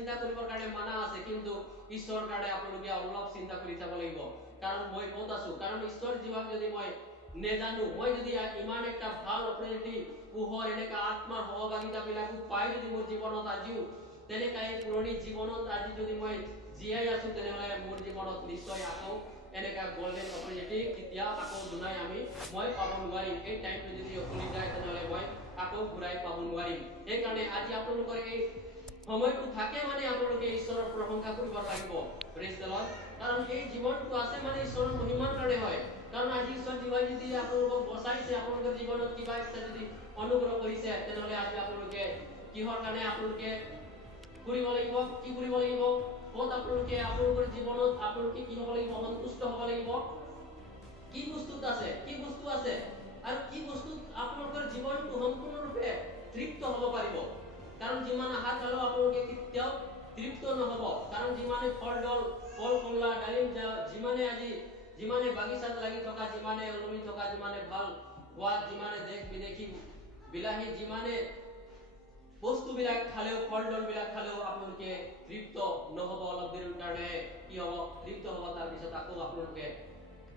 চিন্তা কৰিবৰ কাৰণে মানা আছে, কিন্তু ঈশ্বৰৰ কাৰণে আপোনালোকে অলপ চিন্তা কৰি চাব লাগিব। কাৰণ মই ক'ত আছো, কাৰণ ঈশ্বৰ জীৱক যদি মই নেজানো, মই যদি ইমান একটা ভাল অপৰচুনিটি পোহৰ এনেকা আত্মাৰ সহভাগিতা বিলাকো পাই যদি মোৰ জীৱনত আজিও তেনেকা এই পুৰণি জীৱনত আজি যদি মই জীয়াই আছো, তেনেহ'লে মোৰ জীৱনত নিশ্চয় আকৌ এনেকা গোল্ডেন অপৰচুনিটি কেতিয়া আকৌ দুনাই মই পাব নোৱাৰিম। এই টাইমটো যদি অকলি যায় তেনেহ'লে মই আকৌ ঘূৰাই পাব নোৱাৰিম। সেইকাৰণে আজি আপোনালোকৰ এই সময়টো থাকে মানে আপোনালোকে ঈশ্বৰৰ প্ৰশংসা কৰিব লাগিব। Praise the lord. কাৰণ এই জীৱনটো আছে মানে ঈশ্বৰৰ মহিমাৰ কাৰণে হয়। কাৰণ আজি ঈশ্বৰ জীৱই যদি আপোনালোকক বচাইছে, আপোনালোকৰ জীৱনত কিবা এটা যদি অনুগ্ৰহ কৰিছে, তেনেহ'লে আজি আপোনালোকে কিহৰ কাৰণে আপোনালোকে কৰিব লাগিব, কি কৰিব লাগিব, ক'ত আপোনালোকে আপোনালোকৰ জীৱনত আপোনালোকে কি হ'ব লাগিব, সন্তুষ্ট হ'ব লাগিব, কি বস্তুত আছে, কি বস্তু আছে আৰু কি বস্তুত আপোনালোকৰ জীৱনটো সম্পূৰ্ণৰূপে তৃপ্ত হ'ব পাৰিব। কাৰণ যিমান আশা কৰিলেও আপোনালোকে কেতিয়াও তৃপ্ত নহ'ব। কাৰণ যিমানে ফল কমলা ডালিম যিমানে বাগিচাত লাগি থকা, যিমানে ওলমি থকা, যিমানে ভাল সোৱাদ, যিমানে দেশ বিদেশী বিলাহী, যিমানে বস্তুবিলাক খালেও, ফল বিলাক খালেও আপোনালোকে তৃপ্ত নহ'ব। অলপ দিনৰ কাৰণে কি হ'ব, তৃপ্ত হ'ব, তাৰপিছত আকৌ আপোনালোকে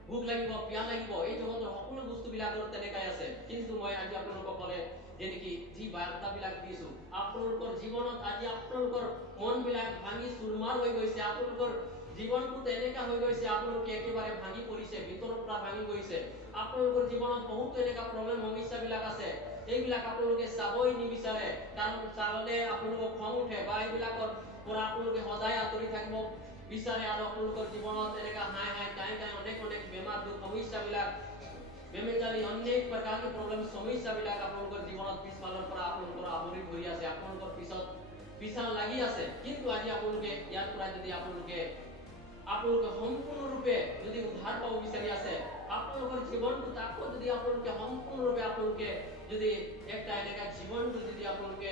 ভোক লাগিব, পিয়াহ লাগিব। এই জগতৰ সকলো বস্তুবিলাকৰ তেনেকাই আছে। কিন্তু মই আজি আপোনালোকক ক'লে যে নেকি যি বাৰ্তাবিলাক দিছো, আপোনালোকৰ জীৱনত আজি আপোনালোকৰ মনবিলাক ভাঙি চুৰমাৰ হৈ গৈছে, আপোনালোকৰ জীৱনটো তেনেকা হৈ গৈছে, আপোনালোকে একেবাৰে ভাঙি পৰিছে, ভিতৰৰ পৰা ভাঙি গৈছে। আপোনালোকৰ জীৱনত বহুতো এনেকা প্ৰব্লেম সমস্যাবিলাক আছে, এইবিলাক আপোনালোকে চাবই নিবিচাৰে। কাৰণ চালে আপোনালোকক খং উঠে বা এইবিলাকৰ পৰা আপোনালোকে সদায় আঁতৰি থাকিব বিচাৰে। আৰু আপোনালোকৰ জীৱনত এনেকা কাই অনেক বেমাৰ দুখ সমস্যাবিলাক, বেমেজালি অনেক প্ৰকাৰৰ প্ৰব্লেম সমস্যাবিলাক আপোনালোকৰ জীৱনত পিছফালৰ পৰা আপোনালোকৰ আৱৰি ধৰি আছে, আপোনালোকৰ পিছাল লাগি আছে। কিন্তু আজি আপোনালোকে ইয়াৰ পৰা যদি আপোনালোকে সম্পূৰ্ণৰূপে যদি উদ্ধাৰ পাব বিচাৰি আছে, আপোনালোকৰ জীৱনটো তাকো যদি আপোনালোকে সম্পূৰ্ণৰূপে আপোনালোকে যদি একটা এনেকা জীৱনটো যদি আপোনালোকে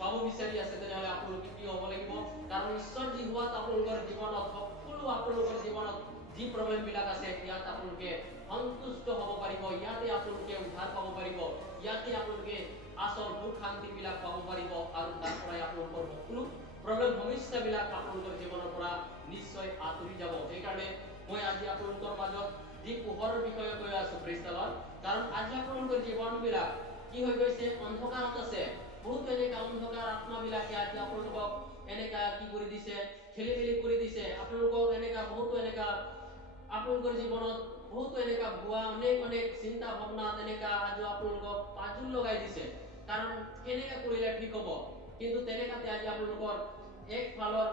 পাব বিচাৰি আছে, তেনেহ'লে আপোনালোকে কি হ'ব লাগিব? কাৰণ ঈশ্বৰ যি হোৱাত আপোনালোকৰ জীৱনত সকলো আপোনালোকৰ জীৱনত যি প্ৰব্লেম বিলাক আছে, ইয়াত আপোনালোকে সন্তুষ্ট হ'ব পাৰিব, ইয়াতে আপোনালোকে উদ্ধাৰ পাব পাৰিব, ইয়াতে আপোনালোকে আচল সুখ শান্তি বিলাক পাব পাৰিব। আৰু তাৰ পৰাই আপোনালোকৰ সকলো প্ৰব্লেম সমস্যাবিলাক আপোনালোকৰ জীৱনৰ পৰা নিশ্চয় আঁতৰি যাব। সেইকাৰণে মই আজি আপোনালোকৰ মাজত যি পোহৰৰ বিষয়ে কৈ আছো, প্ৰেজ দ্য লৰ্ড। কাৰণ আজি আপোনালোকৰ জীৱনবিলাক কি হৈ গৈছে, অন্ধকাৰত আছে। বহুত এনেকা অন্ধকাৰ আত্মাবিলাকে আজি আপোনালোকক এনেকা কি কৰি দিছে, খেলি মেলি কৰি দিছে। আপোনালোকক এনেকা বহুতো এনেকা আপোনালোকৰ জীৱনত বহুতো এনেকা ভুৱা অনেক চিন্তা ভাৱনা তেনেকা আজি আপোনালোকক পাজুল লগাই দিছে। কাৰণ কেনেকা কৰিলে ঠিক হ'ব, কিন্তু তেনেকাতে আজি আপোনালোকৰ একফালৰ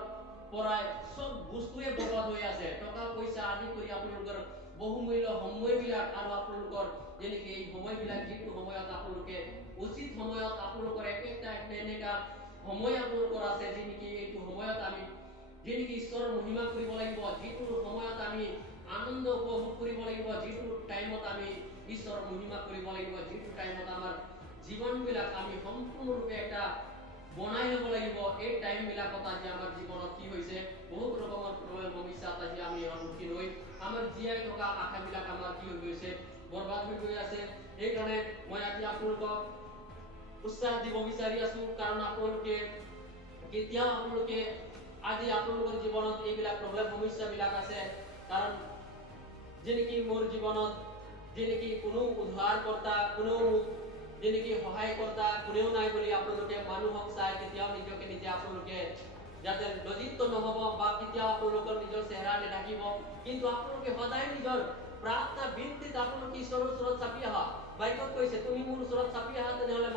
পৰাই সব বস্তুৱে বৰবাদ হৈ আছে। টকা পইচা আদি কৰি আপোনালোকৰ বহুমূল্য সময়বিলাক, আৰু আপোনালোকৰ যেনেকে এই সময়বিলাক যিটো সময়ত আপোনালোকে উচিত সময়ত আপোনালোকৰ একটা এনেকা সময় আপোনালোকৰ আছে, যি নেকি এইটো সময়ত আমি যি নেকি ঈশ্বৰৰ মহিমা কৰিব লাগিব, যিটো সময়ত আমি আনন্দ উপভোগ কৰিব লাগিব, যিটো টাইমত আমি ঈশ্বৰৰ মহিমা কৰিব লাগিব, যিটো টাইমত আমাৰ জীৱনবিলাক আমি সম্পূৰ্ণৰূপে এটা বনাই ল'ব লাগিব। এই টাইম বিলাকত আজি আমাৰ জীৱনত কি হৈছে, বহুত ৰকমৰ প্ৰব্লেম সমস্যাত আজি আমি সন্মুখীন হৈ আমাৰ জীয়াই থকা আশাবিলাক আমাৰ কি হৈ গৈছে, বৰবাদ হৈ গৈ আছে। সেইকাৰণে মই আজি আপোনালোকক উৎসাহ দিব বিচাৰি আছো। কাৰণ আপোনালোকে কেতিয়াও আপোনালোকে আজি আপোনালোকৰ জীৱনত এইবিলাক প্ৰব্লেম সমস্যাবিলাক আছে। কাৰণ যেনেকি মোৰ জীৱনত যেনেকি কোনো উদ্ধাৰকৰ্তা, কোনো যেনেকি সহায়কৰ্তা কোনেও নাই বুলি আপোনালোকে মানুহক চাই কেতিয়াও নিজকে নিজে আপোনালোকে যাতে লজ্জিত নহ'ব বা কেতিয়াও আপোনালোকৰ নিজৰ চেহেৰা নেঢাকিব। কিন্তু আপোনালোকে সদায় নিজৰ প্ৰাৰ্থনা বিনতিত আপোনালোকে ঈশ্বৰৰ ওচৰত চাপি আহা। বাইকত কৈছে, তুমি মোৰ ওচৰত চাপি আহা, তেনেহ'লে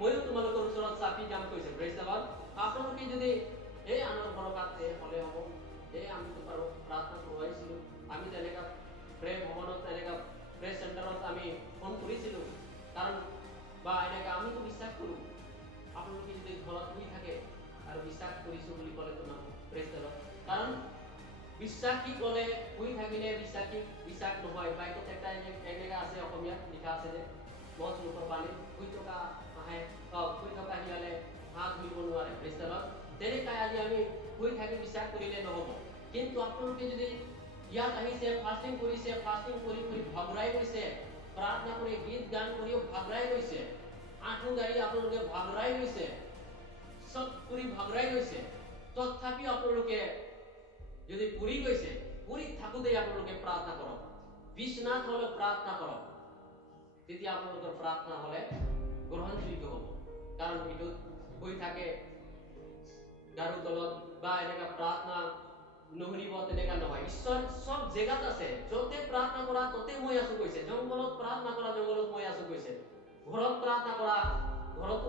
ময়ো তোমালোকৰ ওচৰত চাপি যাম কৈছে। Praise the lord. আপোনালোকে যদি এই আনৰ ভৰসাতে হ'লে হ'ব, আমি তো পাৰো প্ৰাৰ্থনা কৰোৱাইছিলো, আমি তেনেকা প্ৰেম ভৱনত তেনেকা প্ৰেছ চেণ্টাৰত আমি ফোন কৰিছিলো। কাৰণ বা এনেকা আমিতো বিশ্বাস কৰো। আপোনালোকে যদি ঘৰত শুই থাকে আৰু বিশ্বাস কৰিছো বুলি ক'লে তো নহ'ব। Praise the lord. কাৰণ বিশ্বাসী ক'লে শুই থাকিলে বিশ্বাস নহয়। বাইকত একটা এনেকা আছে, অসমীয়াত লিখা আছে যে মজ মুখৰ পানী শুই থকা শিয়ালে হাত ধুব নোৱাৰে। Praise the lord. তেনেকাই আজি আমি শুই থাকি বিশ্বাস কৰিলে নহ'ব। কিন্তু আপোনালোকে যদি ইয়াত আহিছে, ফাষ্টিং কৰিছে, ফাষ্টিং কৰি ভাগৰাই গৈছে, প্ৰাৰ্থনা কৰি গীত গান কৰিও ভাগৰাই গৈছে, আঁঠু গাড়ী আপোনালোকে ভাগৰাই গৈছে, চব কৰি ভাগৰাই গৈছে, আপোনালোকে যদি পুৰি গৈছে পুৰি থাকোঁতে আপোনালোকে প্ৰাৰ্থনা কৰক বিছনাত হলে প্ৰাৰ্থনা কৰক তেতিয়া আপোনালোকৰ প্ৰাৰ্থনা হলে গ্ৰহণযোগ্য হ'ব কাৰণ এইটোত হৈ থাকে গাৰু তলত বা এনেকা প্ৰাৰ্থনা নুশুনিব তেনেকা নহয় ঈশ্বৰ সব জেগাত আছে যতে প্ৰাৰ্থনা কৰা ততে মই আছো কৈছে জংগলত প্ৰাৰ্থনা কৰা জংগলত মই আছো কৈছে ঘৰত প্ৰাৰ্থনা কৰা ঘৰতো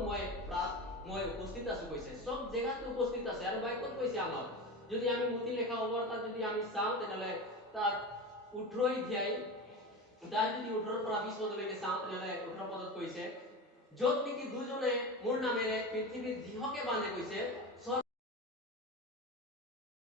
মই উপস্থিত আছো কৈছে সব জেগাত উপস্থিত আছে আৰু বাইকত কৈছে আমাৰ যদি আমি মুতি লেখা অৱৰ্তা যদি আমি চাওঁ তেনেহলে তাৰ 18 অধ্যায় তাৰ যদি 18 পৰা 20 পদলৈকে চাওঁ তেনেহলে 18 পদত কৈছে যত নেকি দুজনে মোৰ নামেৰে পৃথিৱীৰ যিহকে বান্ধে কৈছে